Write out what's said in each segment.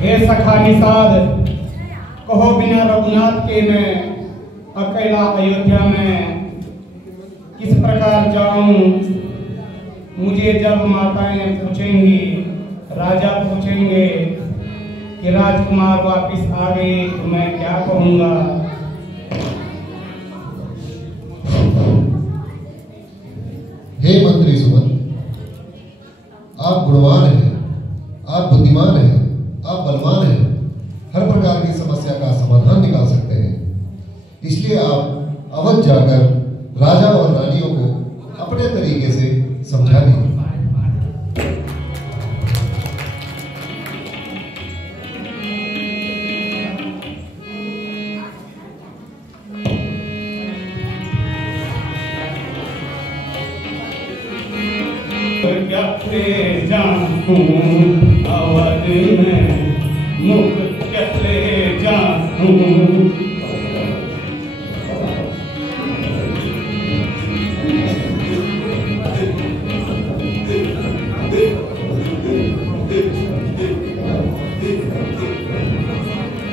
हे सखा निषाद, कहो बिना रघुनाथ के मैं अकेला अयोध्या में किस प्रकार जाऊं। मुझे जब माताएं पूछेंगी, राजा पूछेंगे कि राजकुमार वापिस आ गए, तो मैं क्या कहूंगा। हे मंत्री सुमन, आप गुणवान हैं, आप बुद्धिमान हैं, आप बलवान हैं, हर प्रकार की समस्या का समाधान निकाल सकते हैं। इसलिए आप अवध जाकर राजा और रानियों को अपने तरीके से समझा दें। ले जाऊं अवध में, मुख ले जाऊं।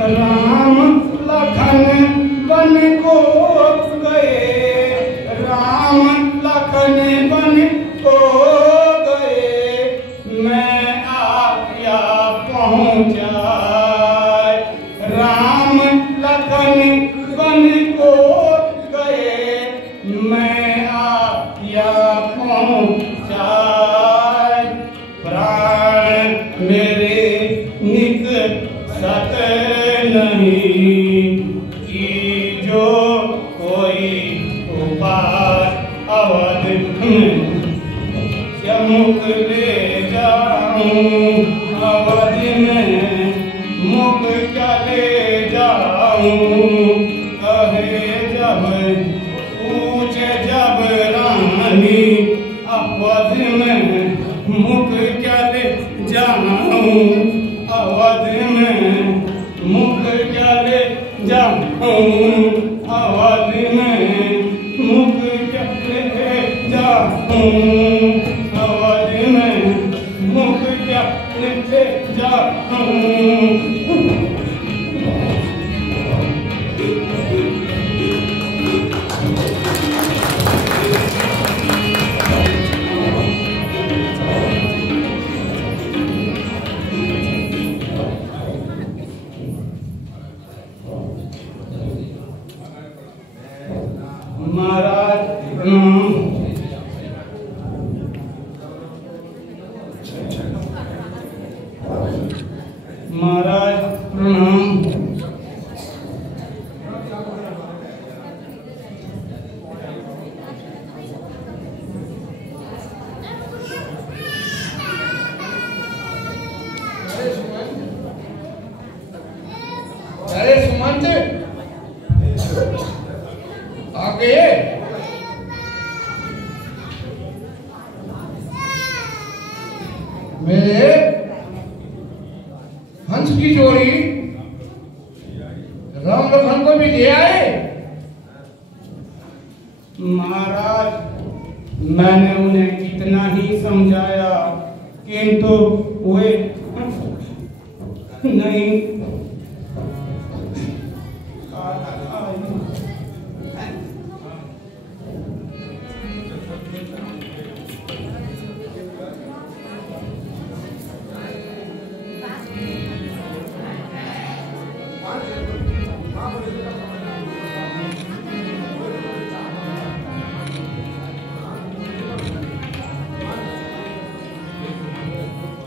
राम लखन बन को गए, राम लखन बन को पहुँचाए। राम लखन बन को गए, मैं आज्ञा पहुँचाए। प्राण मेरे निक सत नहीं, की जो कोई उपाय अवध में मुख ले जाऊं। अवध में मुख चले जाऊं। कहे जब पूछे जब रानी, अवध में मुख चले जाऊं। अवध में मुख चले जाऊं। अवध में मुख चले जाऊं। अवध में मुख चले जाऊं। महाराज प्रणाम। महाराज प्रणाम। अरे सुमंत आ गए। मेरे हंस की जोड़ी राम लखन को भी ले आए। महाराज, मैंने उन्हें कितना ही समझाया, किंतु वे नहीं।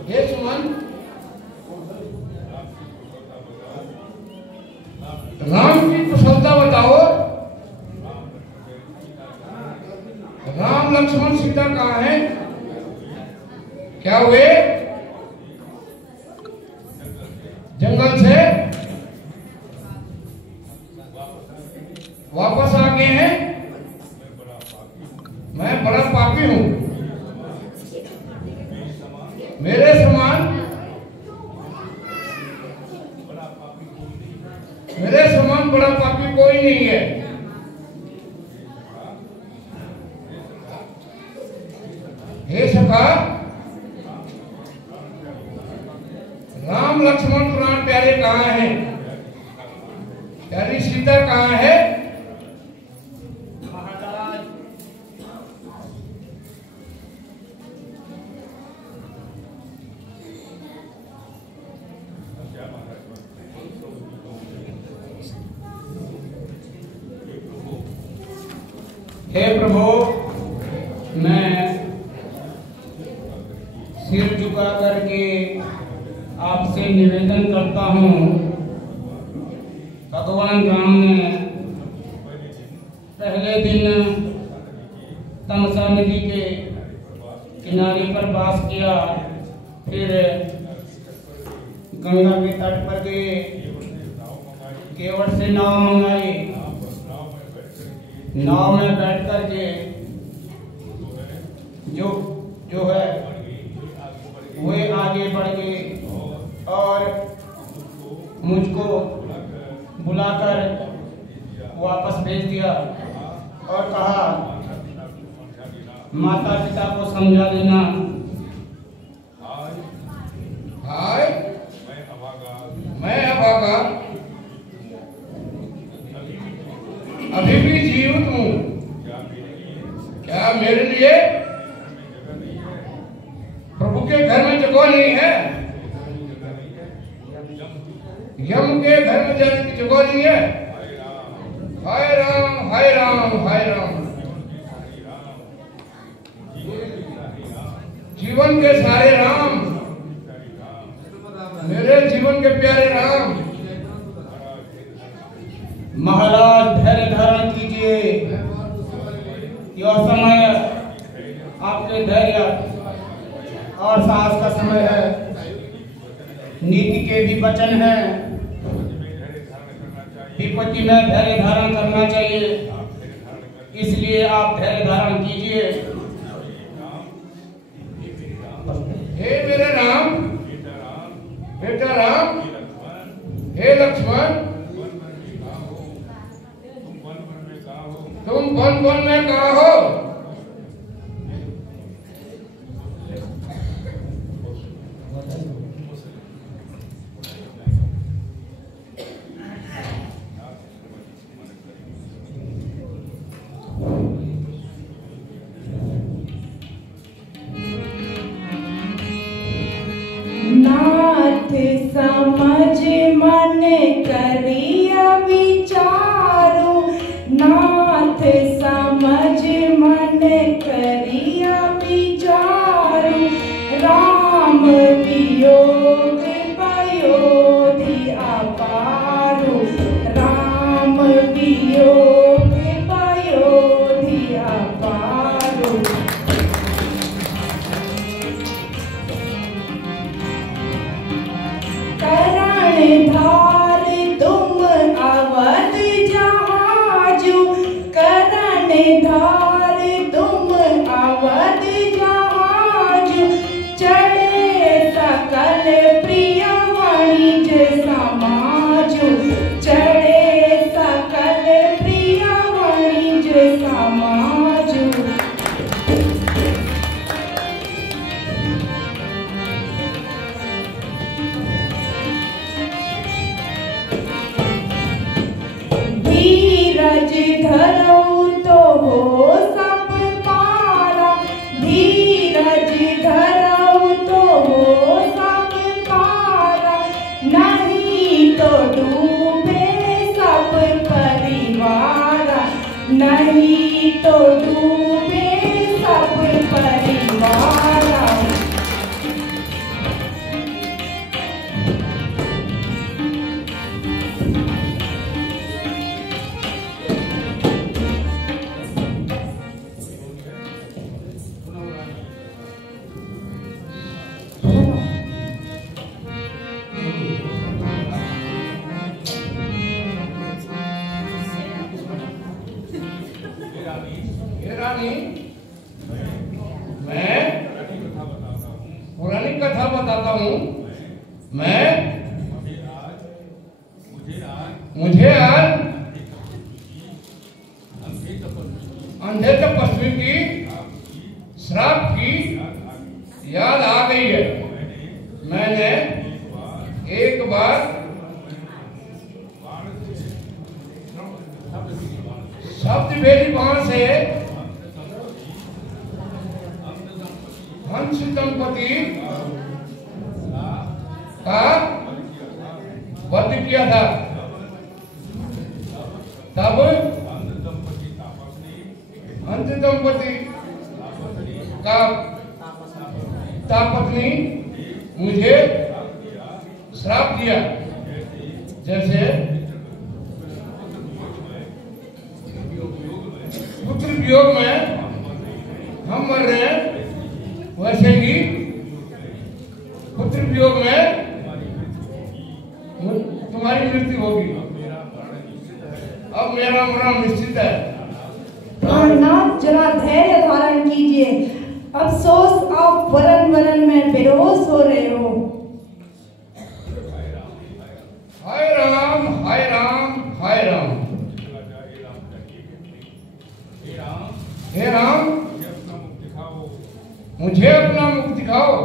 हे सुमन, राम की कुशलता बताओ। राम लक्ष्मण सीता कहाँ हैं? क्या हुए? जंगल से वापस आ गए हैं। मैं बड़ा पापी हूं। मेरे समान बड़ा पापी कोई नहीं है। हे सखा, राम लक्ष्मण प्राण प्यारे कहाँ हैं? प्यारी सीता कहाँ है? महाराज हे प्रभु, मैं सिर झुका करके आपसे निवेदन करता हूँ। भगवान राम ने पहले दिन तमसा नदी के किनारे पर वास किया, फिर गंगा के तट पर गए, केवट से नाव मंगाई, नाव में बैठ करके जो है वे आगे बढ़ गए और मुझको बुलाकर वापस भेज दिया और कहा माता पिता को समझा देना। हाय मैं अभागा अभी भी जीवित हूँ। क्या मेरे लिए प्रभु के घर में जगह नहीं है? यम के घर में जाने की जगह नहीं है? हाय राम हाय राम हाय राम। जीवन के सारे राम, मेरे जीवन के प्यारे राम। महाराज धैर्य धारण कीजिए, यह समय आपके धैर्य और साहस का समय है। नीति के भी वचन है, विपत्ति में धैर्य धारण करना चाहिए, इसलिए आप धैर्य धारण कीजिए। हे मेरे राम, बेटा राम, हे लक्ष्मण, तुम वन वन में कहाँ हो? नाथ समझ मन करिया विचारो, नाथ समझ मन करिया विचारो। राम वियोग पयोधि अपारो, राम वियोग पयोधि अपारो। करण धार तुम अवध जहाजो, करण धार तुम अवध जहाजो। चढ़े सकल प्रिय वाणिज समाजो, चढ़े सकल प्रिय वाणिज समाजो। धीरज धरो तो हो सब पारा, धीरज धरो तो हो सब पारा। नहीं तो डूबे सब परिवारा, नहीं तो डूबे सब परिवारा। हे रानी, मैं पुरानी कथा बताता हूँ। मुझे आज अंधे तपस्वी की श्राप की याद आ गई है। मैंने बेली बाण से हंस दंपति का वध किया था। तब हंस दंपति का तापत्नी मुझे श्राप दिया। जैसे पुत्र वियोग में हम मर रहे हैं, वैसे ही पुत्र वियोग में तुम्हारी मृत्यु होगी। अब मेरा मरण निश्चित है। प्राणनाथ, जरा धैर्य धारण कीजिए। अफसोस आप वरन वरन में बेहोश हो रहे हो। हाय राम, हाय राम, हाय राम। हे राम, मुझे अपना मुख दिखाओ।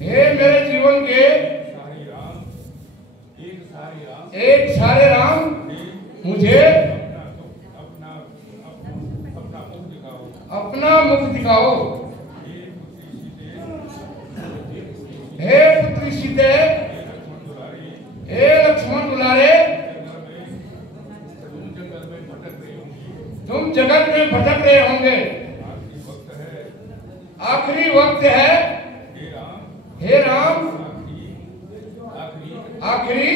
हे मेरे जीवन के एक सारे राम, मुझे अपना मुख दिखाओ। हे पुत्री सीते, हे लक्ष्मण दुलारे, तुम जगत में भटक रहे होंगे। आखिरी वक्त है। हे राम, आखिरी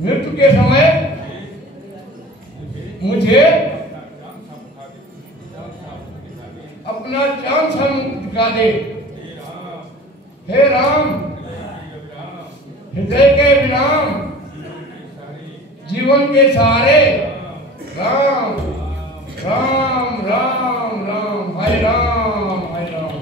मृत्यु के समय मुझे अपना चांद सा मुख दिखा दे। हे राम, हृदय के विराम, जीवन के सहारे, राम राम राम राम, हाय राम, हाय राम।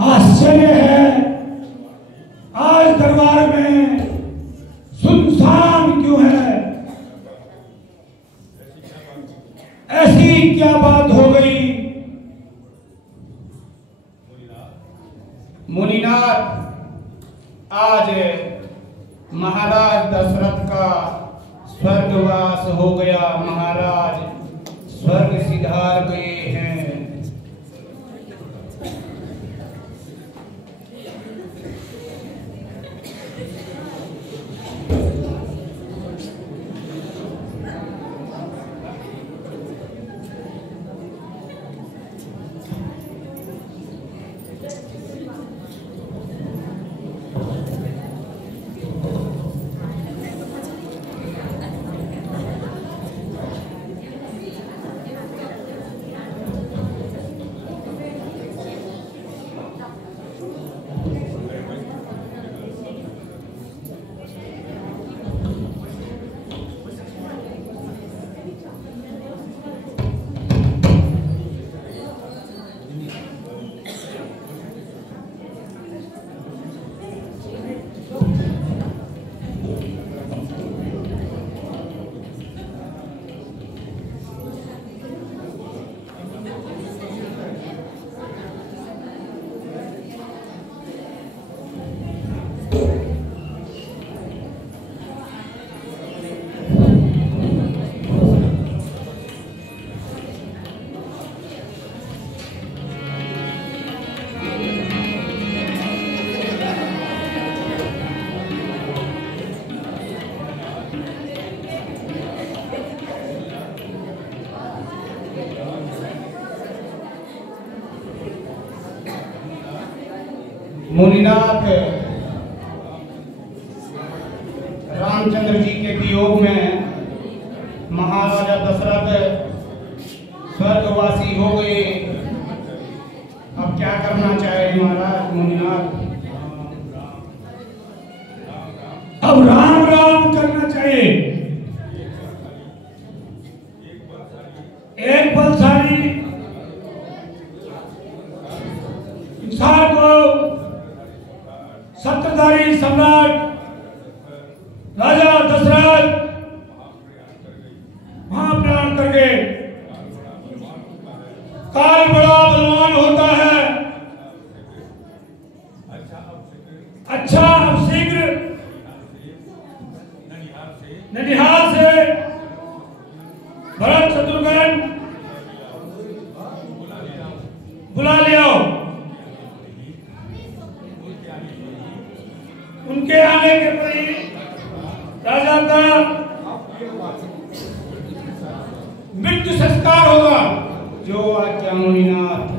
आश्चर्य है, आज दरबार में सुनसान क्यों है? ऐसी क्या बात हो गई? मुनिनाथ, आज महाराज दशरथ का स्वर्गवास हो गया। महाराज स्वर्ग सिधार गए हैं। मुनिनाथ रामचंद्र जी के वियोग में महाराजा दशरथ स्वर्गवासी हो गए। अब क्या करना चाहे महाराज मुनिनाथ? अब राम राम करना चाहिए। एक बलशाली इंसान को सत्रधारी सम्राट राजा दशरथ महाप्राण करके, काल बड़ा बलवान होता है। अच्छा अब शीघ्र ननिहाल से भरत शत्रुघ्न बुला ले आओ। उनके आने के पहले राजा का मृत्यु संस्कार होगा। जो आज्ञा मुनिनाथ।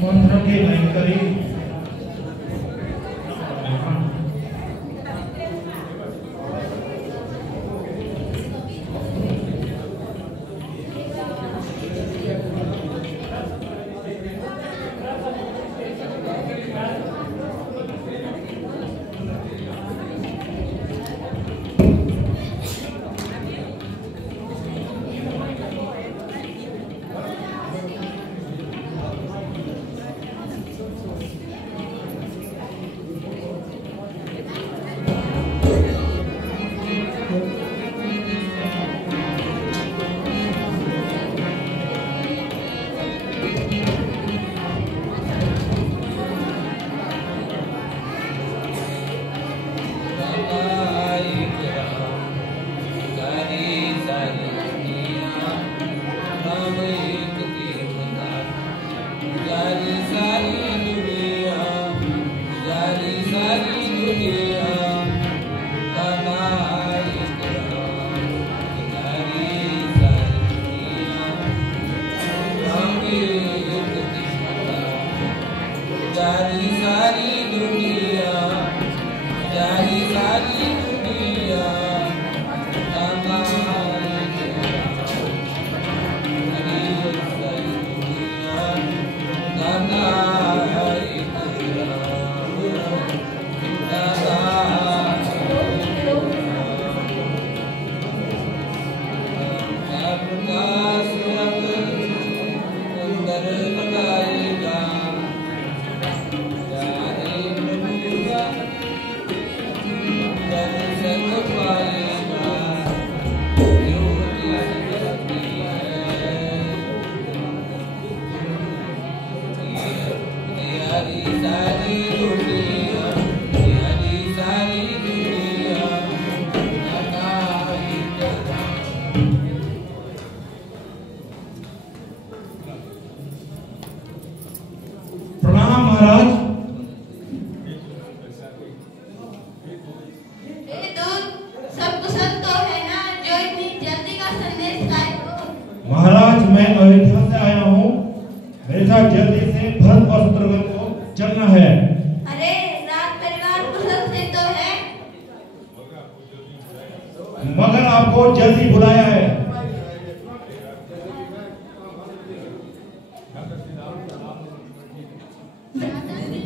मंत्र के भयंकरी प्रणाम महाराज। सब कुशल तो है ना, जो इतनी जल्दी का संदेश लाए हो? महाराज मैं अयोध्या से आया हूँ, मेरे साथ जल्दी से भरत और शत्रुघ्न को चलना है। अरे राज परिवार कुशल से तो है, मगर आपको जल्दी बुलाया है।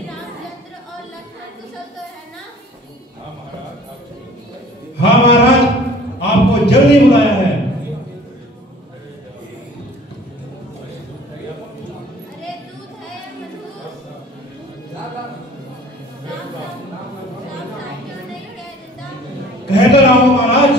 रामचंद्र और लक्ष्मण कुशल तो है ना? हाँ महाराज, आपको जल्दी बुलाया है। अरे दूध है मधु, राम क्यों नहीं कह देता? कह तो रहा हूँ महाराज।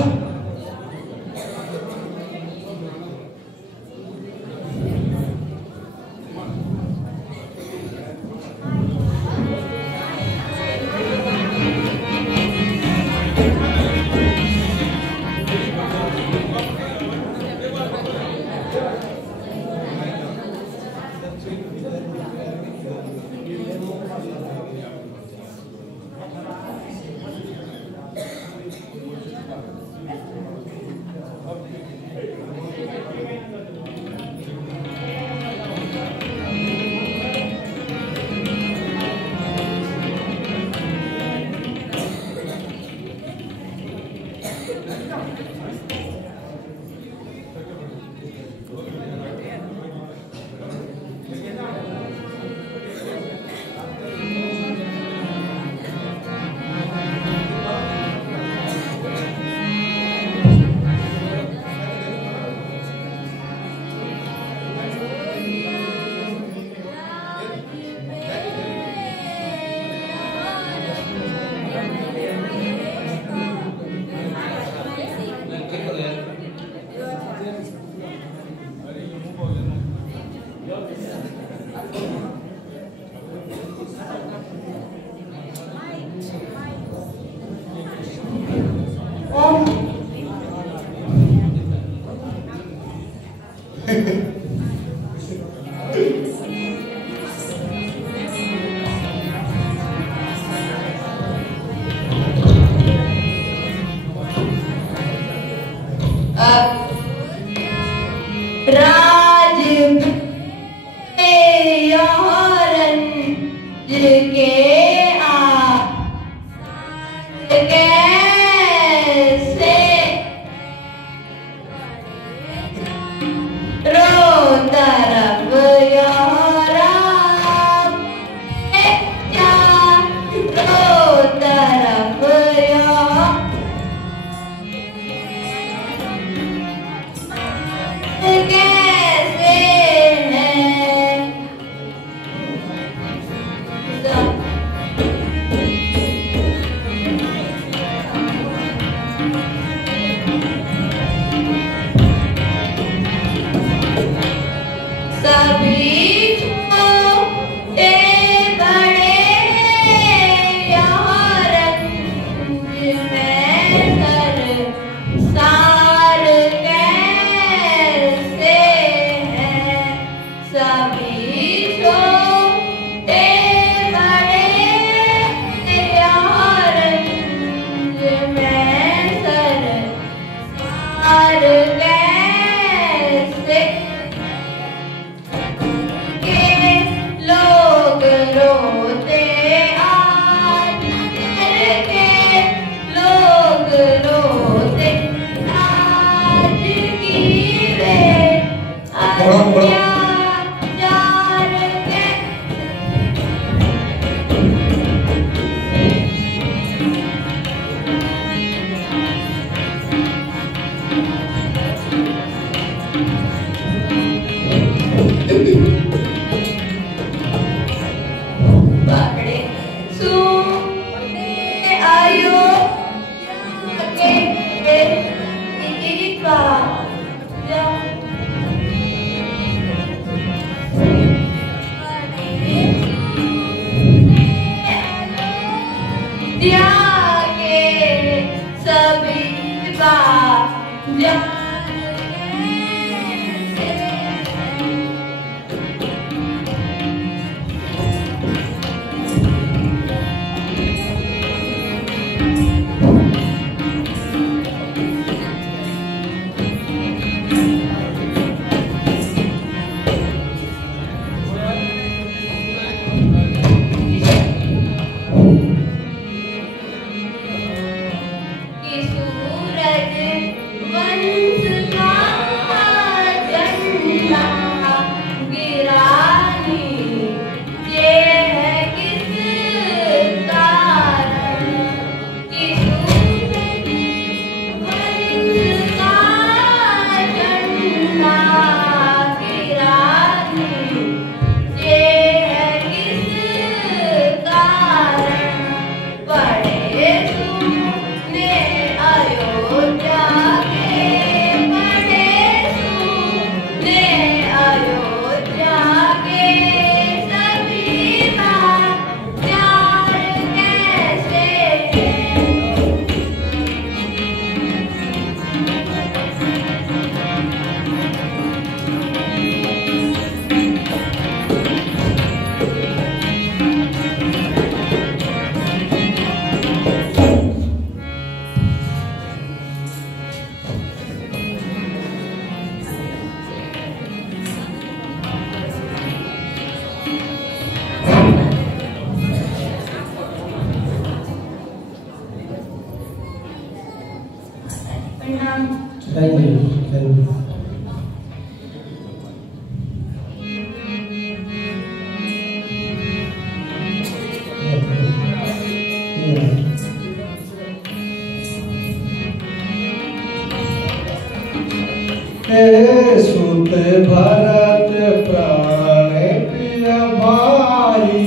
सुत भरत प्राण प्रिय भाई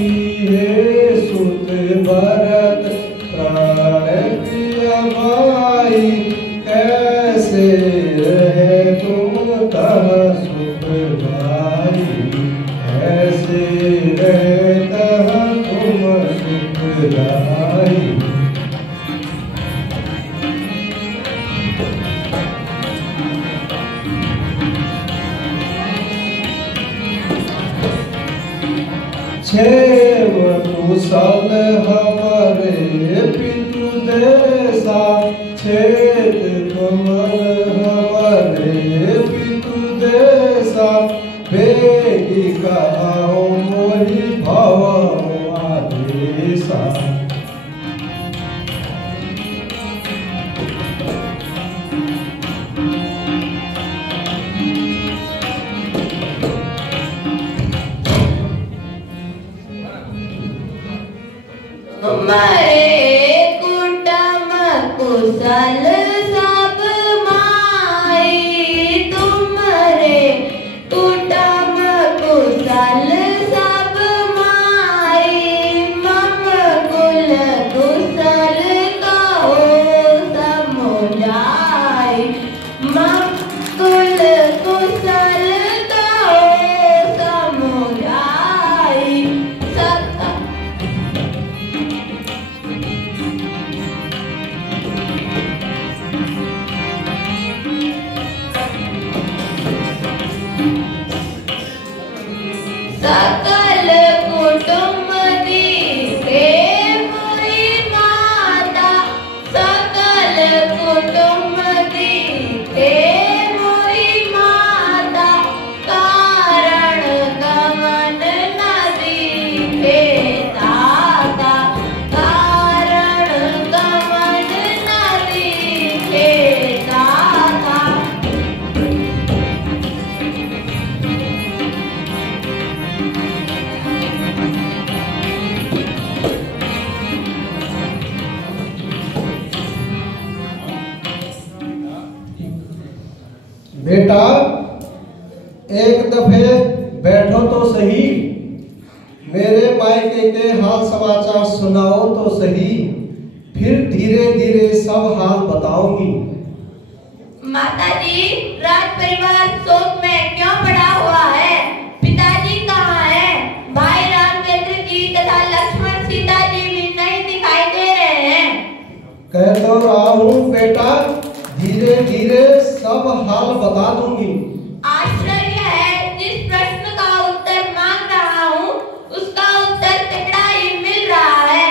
हे सुत भरत प्राण प्रिय भाई कैसे रहे तुम तह सुख भाई कैसे रहे तह तुम सुख भाई छेम कुशल हमारे पितु देसा छेद कमल हमारे पितु देसा बेगी कहाओ मोहि भव सा। हमारे कुटुंब कुशल सब माई, तुम्हारे कुटुंब कुशल सब माई, मम कुल कुशल कहो समुदाय, मम कुल कुशल कहो समुदाय। सत्ता सकल कुटुंब दीखे मोरी माता, सकल कुटुंब दीखे मोरी माता, कारण गमन न दीखे दाता, कारण गमन न दीखे दाता। बेटा एक दफे बैठो तो सही, मेरे मायके के हाल समाचार सुनाओ तो सही, फिर धीरे धीरे सब हाल बताऊंगी। माताजी, राज परिवार शोक में क्यों पड़ा हुआ है? पिताजी कहाँ हैं? भाई रामचंद्र जी तथा लक्ष्मण सीता जी भी नहीं दिखाई दे रहे हैं। कह तो रहा हूँ बेटा, धीरे धीरे सब हाल बता दूंगी। आश्चर्य है, जिस प्रश्न का उत्तर मांग रहा हूँ उसका उत्तर तिकड़ा ही मिल रहा है।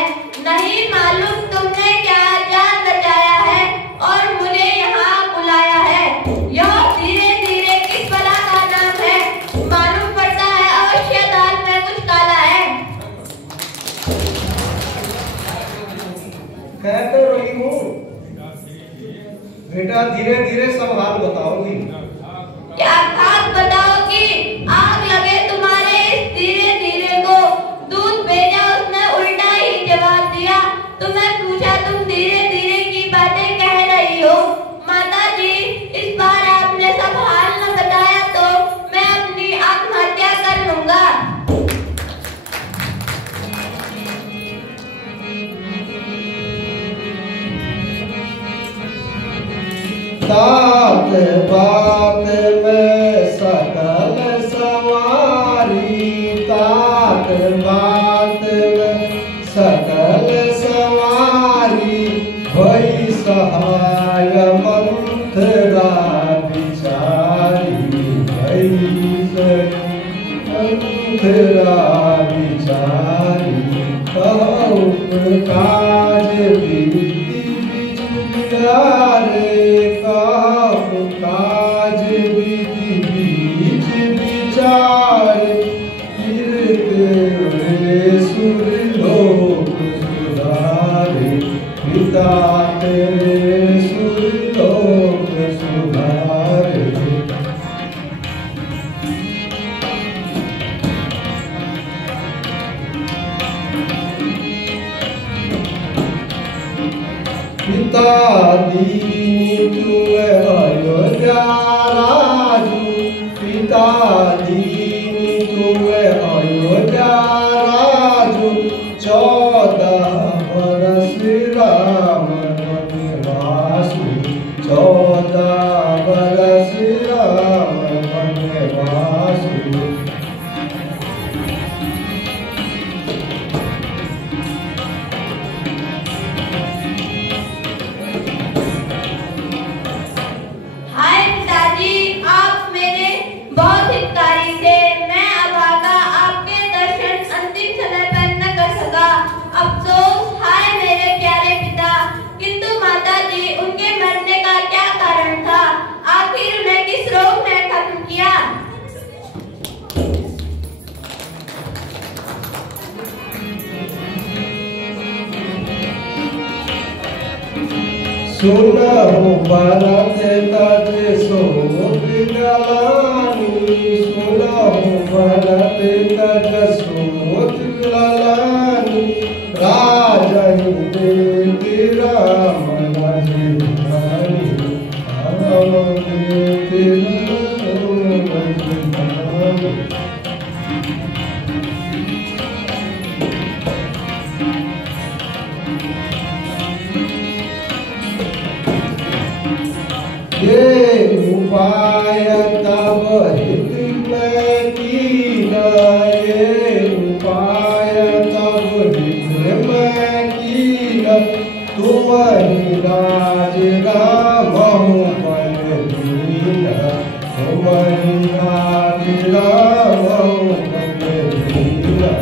नहीं मालूम तुमने क्या जाल रचाया है और मुझे यहाँ बुलाया है। यह धीरे धीरे किस बला का नाम है? मालूम पड़ता है अवश्य दाल में कुछ काला है। कह तो रही हूँ बेटा, धीरे धीरे सब हाल बताऊंगी। क्या खाक बताओगी? आग लगे तुम्हारे इस धीरे धीरे को। दूध भेजा, उसने उल्टा ही जवाब दिया। तुम्हें पूछा, तुम धीरे धीरे की बातें कह रही हो। माता जी, इस बार आपने सब हाल न बताया तो मैं अपनी आत्महत्या कर लूंगा। तात बात में सकल सवारी, तात बात में सकल सवारी, भई सहाय मंथरा बिचारी, भई मंथरा बिचारी, कहु काज विधि बिचारे, काज विधि बीच विचारे, सुर लोक सुधारे, पिता तेरे सुर लोक सुधारे। पिता दीनी तुम अयोध्या राजू, पिता दीनी तुम अयोध्या राजू, 14 बरस राम वनवासु, 14 बरस राम वनवासु। सुनहु भरत तज सोत गलानी, सुनहु भरत तज सोत गलानी, राजन देति राम राजधानी, राम देति राम राजधानी। ये उपाय तब हित में कीना, ये उपाय तब हित में कीना, तुम्हारी राज रामहु बन दीना, तुम्हारी राज रामहु बन दीना।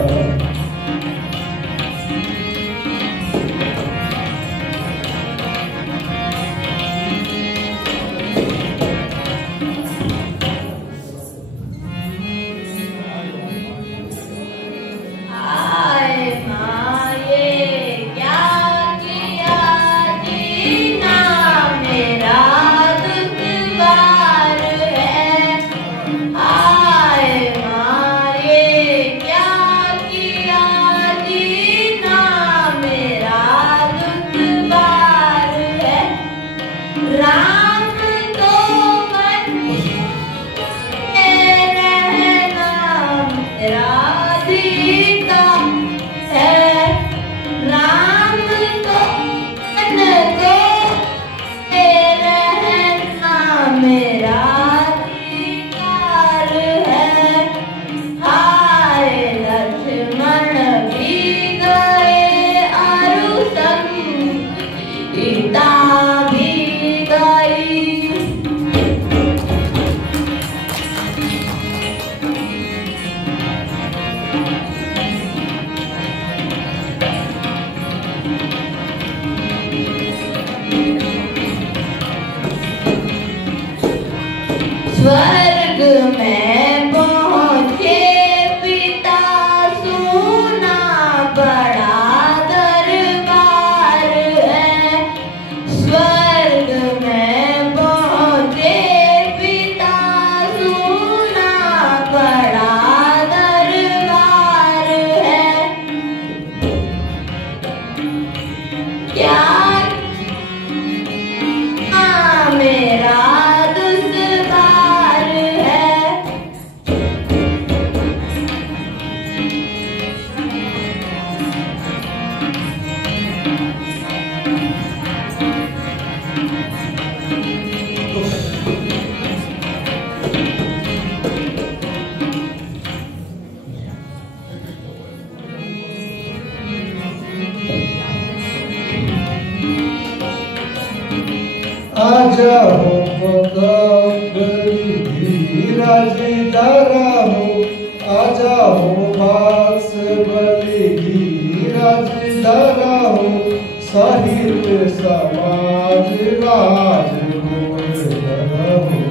स्वर्ग में पहुँचे पिता, सुना बड़ा दरबार है। स्वर्ग में पहुँचे पिता, सुना बड़ा दरबार है। क्या मेरा आजा हो धीरज धरहु, आजा हो बास बलि धीरज धरहु, सहित समाज राज गोर धरहु,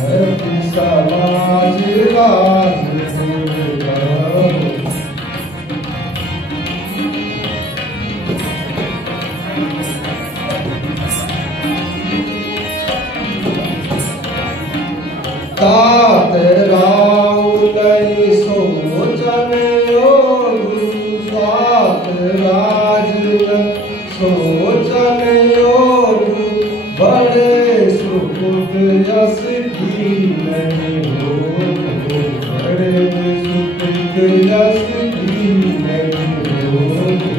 सहित समाज राज गोर धरहु। तात राव नहीं सोचन योगु, सात राज न सोचन योगु, बड़े सुख यश की नहीं होगु, बड़े सुख यश की नहीं होगु।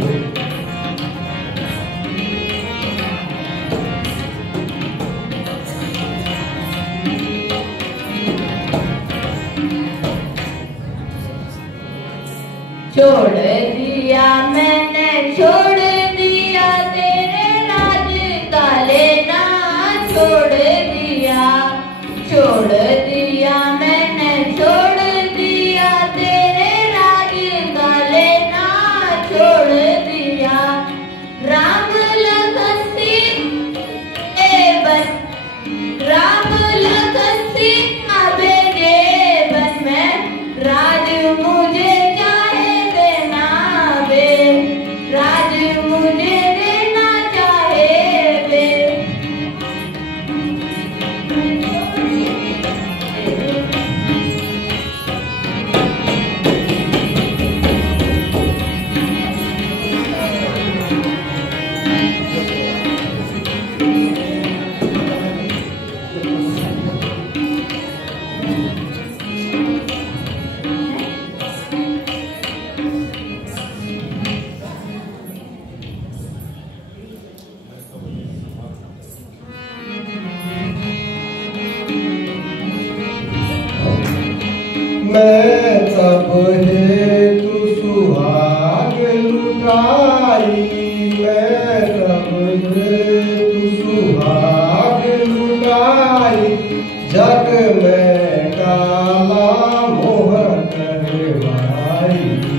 छोड़ दिया मैंने, छोड़ दिया तेरे राज का लेना, छोड़ दिया, छोड़ दिया मैंने, छोड़ दिया तेरे राज का लेना, छोड़ दिया। राम लखन सीता बन, राम लखन सीता भेजे बन में, राज मुझे राज मुझे देना चाहे वे,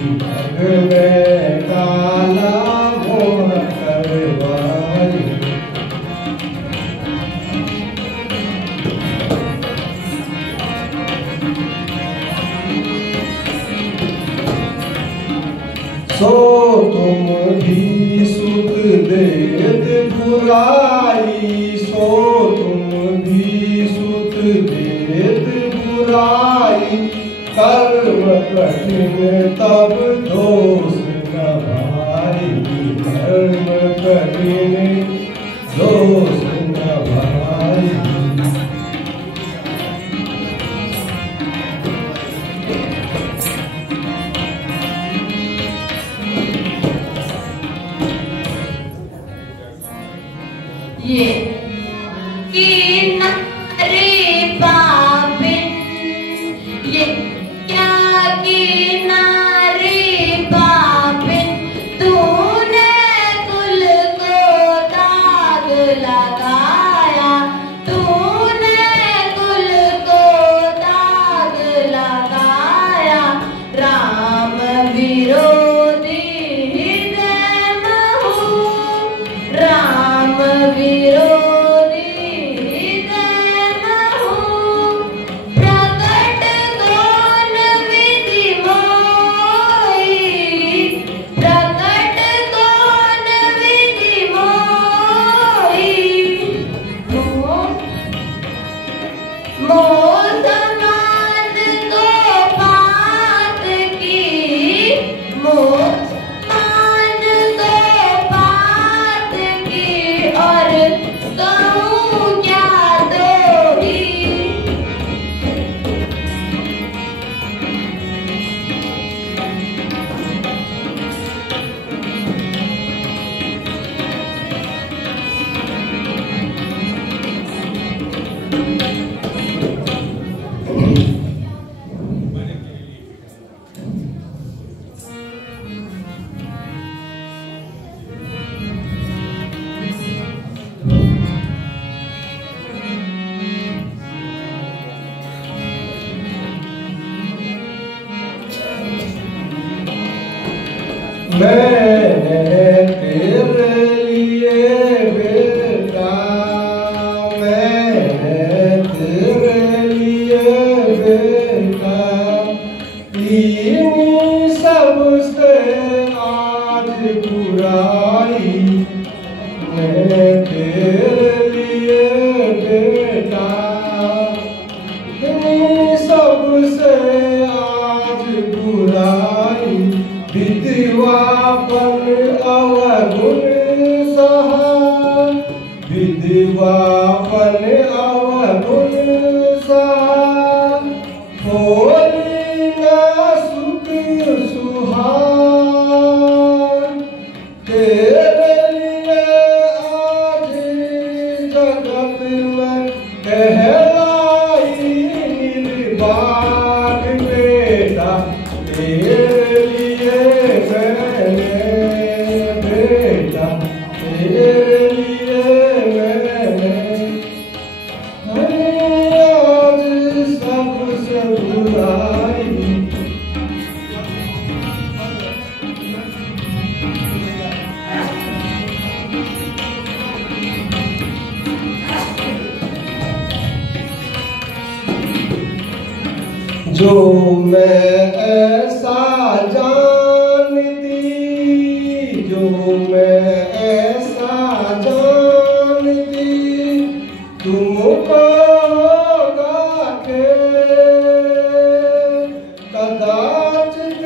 पग में काला मोह करवाई। सो तुम भी सुख देत बुराई, सो तुम भी सुख देत बुराई। कर्म कठिन तब दोष न भाई, कर्म कठिन दोष न भाई। ये कि नारी पापिन, ये क्या कि नारी पापिन, तूने कुल को दाग लगाया, तूने कुल को दाग लगाया। राम विरोधी हृदय महू, राम विरोधी हृदय महू। प्रकट कौन विधि मोई, प्रकट कौन विधि मोई। मोह समाज को पात की, मोह समाज को पात की। और कहूँ क्या दोही, मैंने तेरे लिए बेटा, मैंने तेरे लिए बेटा। इन्हीं सबसे आज बुराई, मैंने तेरे लिए बेटा। इन्हीं सबसे आज बुराई। विधिवापन अवगुण सहा, विधिवापन अवगुण सहा। होली न सुख सुहान, तेरे लिए आज जगत में कहलाई निर्बाध बेटा। तेरे लिए मैंने बेटा, तेरे लिए मैंने आज सबसे बुराई। जो मैं ऐसा जानती, जो मैं ऐसा जानती, तुमको होगा के कदाचित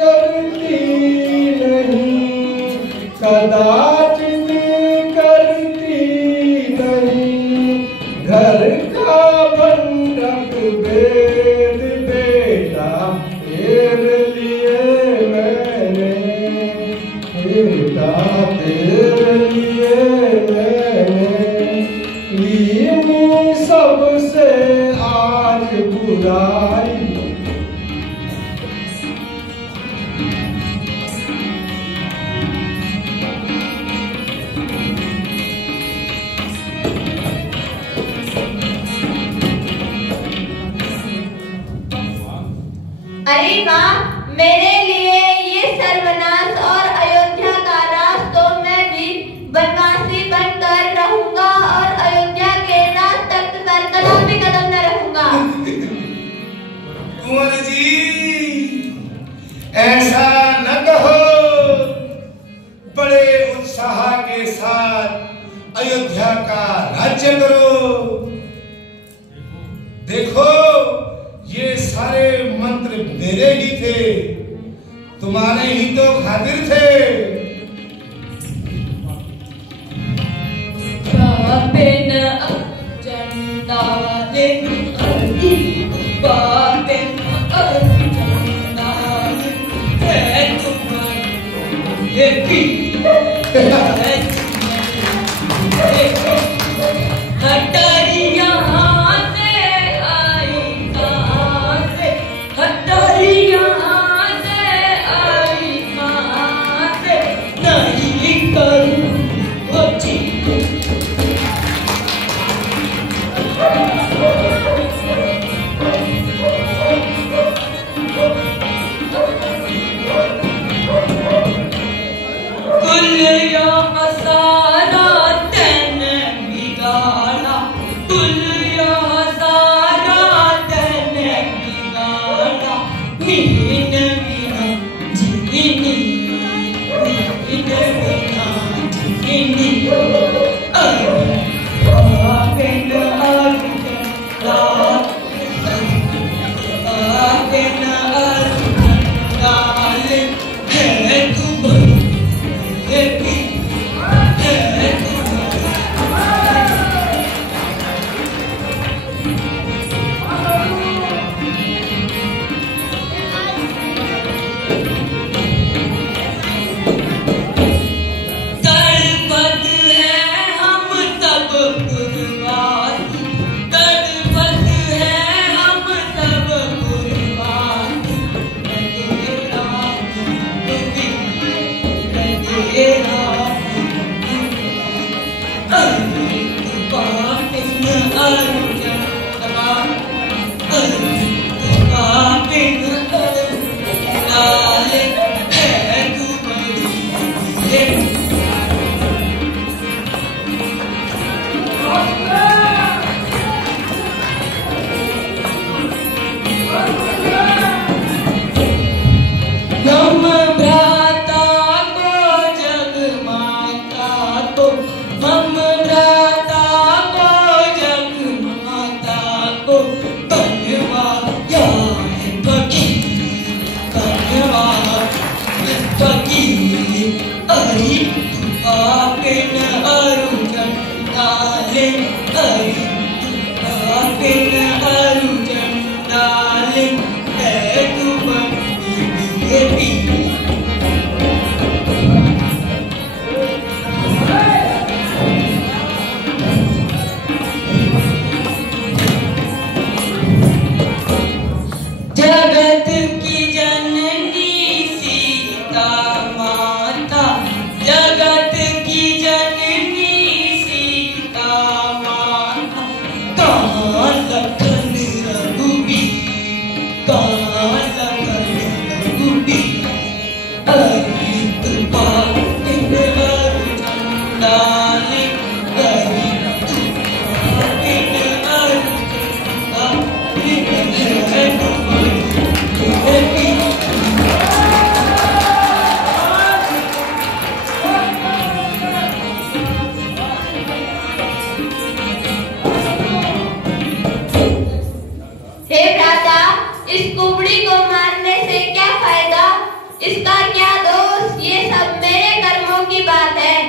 करती नहीं, कदाचित करती नहीं। घर का बंधक भेद बेटा, तेरे लिए ऐसा न कहो, बड़े उत्साह के साथ अयोध्या का राज्य करो। देखो ये सारे मंत्र मेरे ही थे, तुम्हारे ही तो खातिर थे। इसका क्या दोष, ये सब मेरे कर्मों की बात है।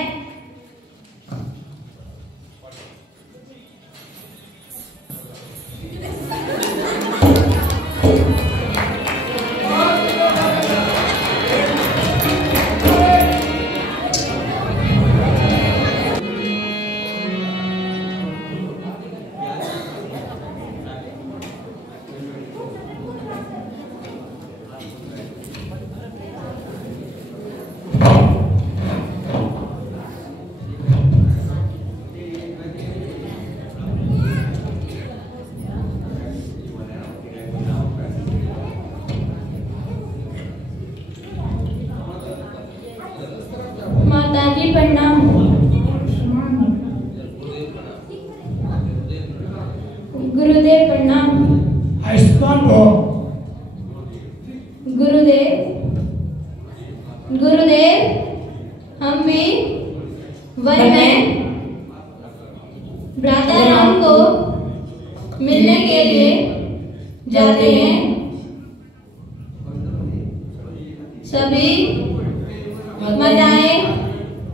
माताजी प्रणाम। गुरुदेव प्रणाम। आयुष्मान भव। गुरुदेव गुरुदेव, हम भी वन में भ्राता राम को मिलने के लिए जाते हैं। सभी माताएं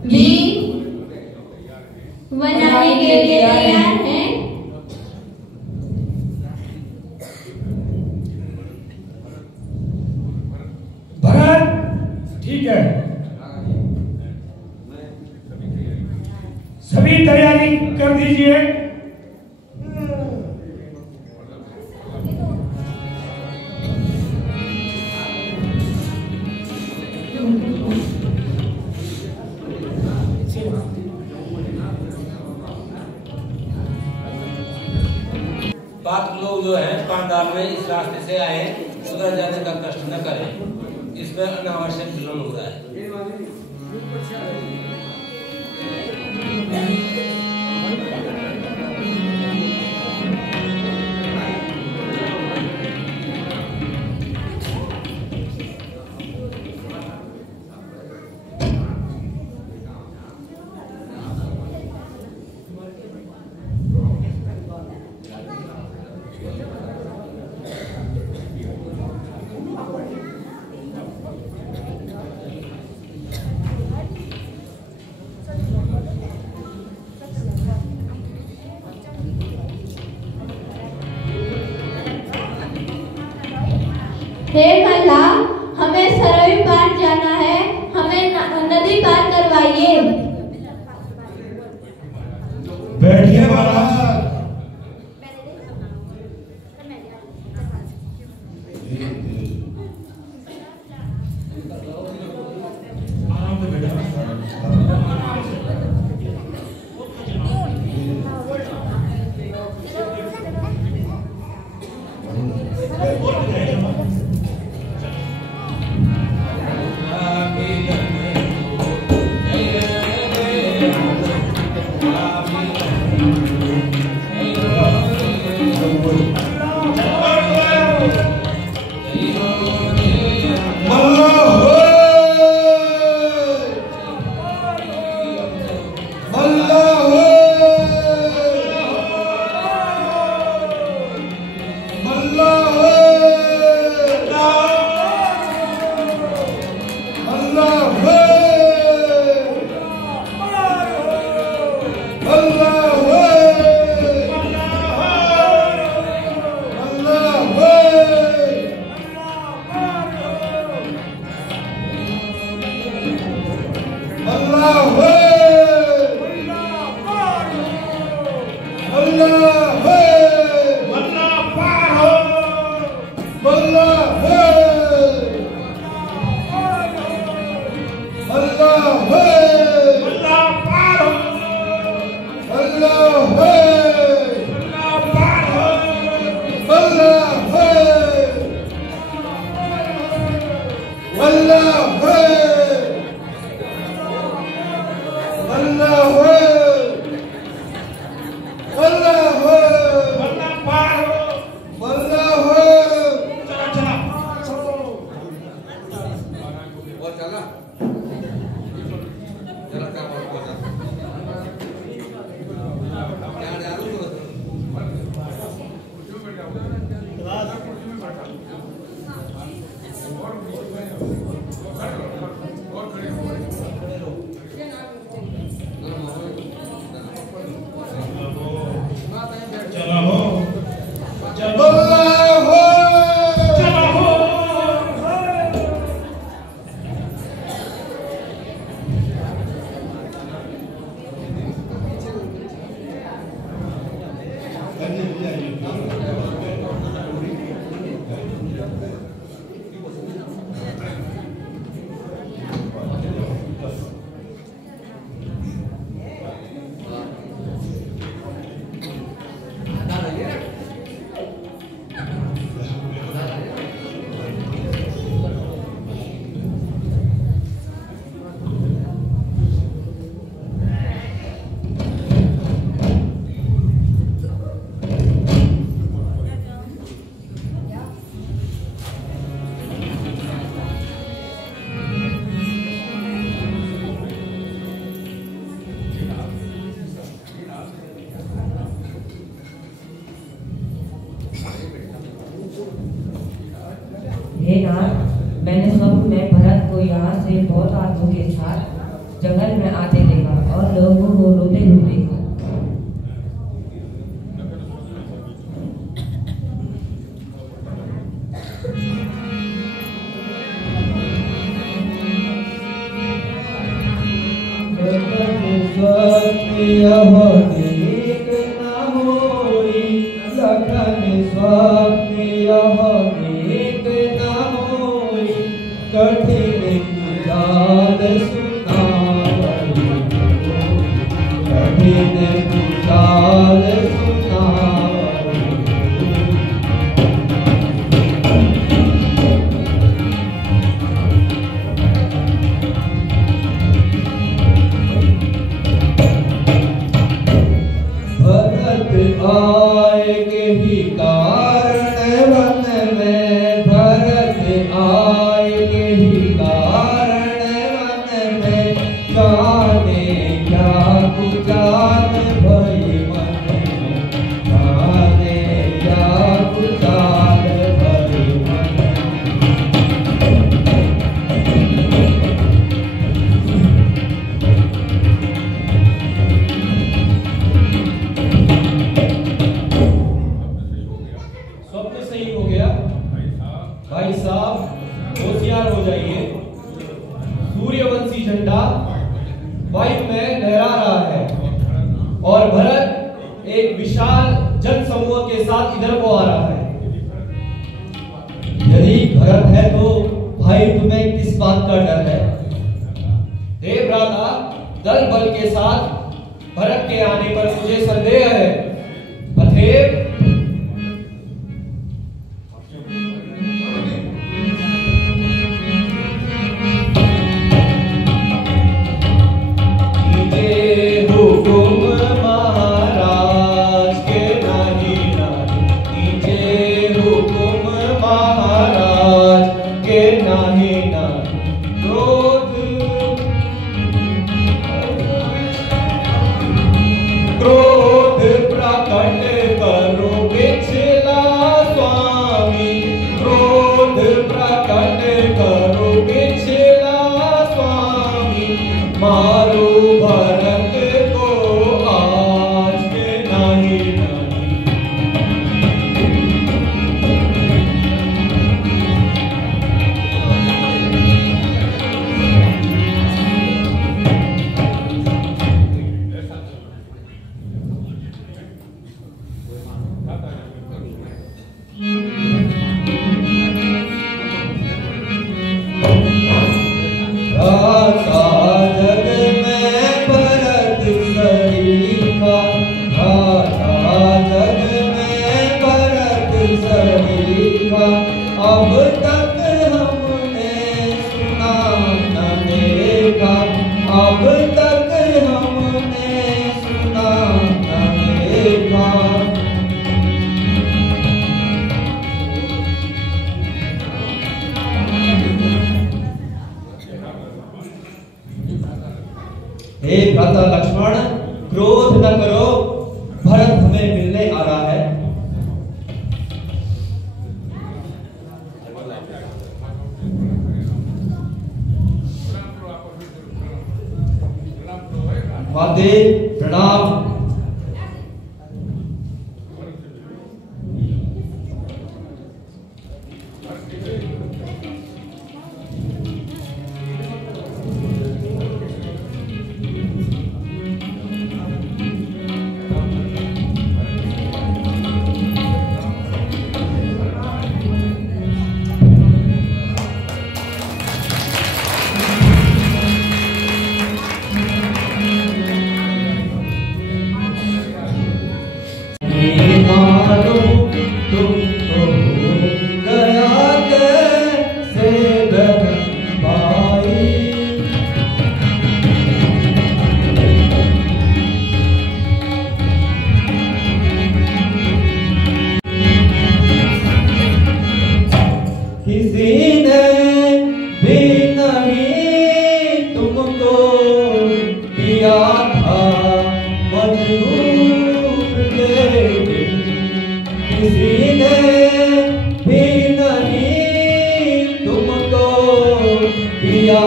भी वन आने के लिए तैयार हैं। भरत, ठीक है, सभी तैयारी कर दीजिए। बात लोग जो है पांडाल में इस रास्ते से आए, उधर जाने का कष्ट न करें, इसमें अनावश्यक विलम्ब हो रहा है। हे मल्ला, हमें सरयू पार जाना है, हमें नदी पार करवाइए। बैठिए महाराज। आराम से बैठा। यार, मैंने स्वप्न में भरत को यहाँ से बहुत आदमियों के साथ जंगल में आते देखा और लोगों को रोते हुए देखा।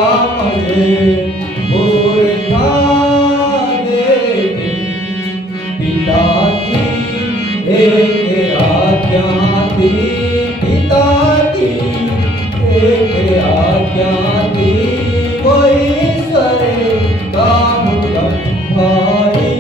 मुझे भूल पिता की एक आज्ञा थी, पिता की एक आज्ञा थी, वो ईश्वर का हुक्म भाई।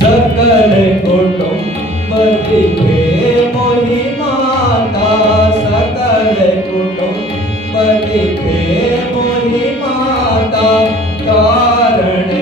सकल कुटुंब दिखे मोहि माता, सकल कुटुंब दिखे मोहि माता, कारण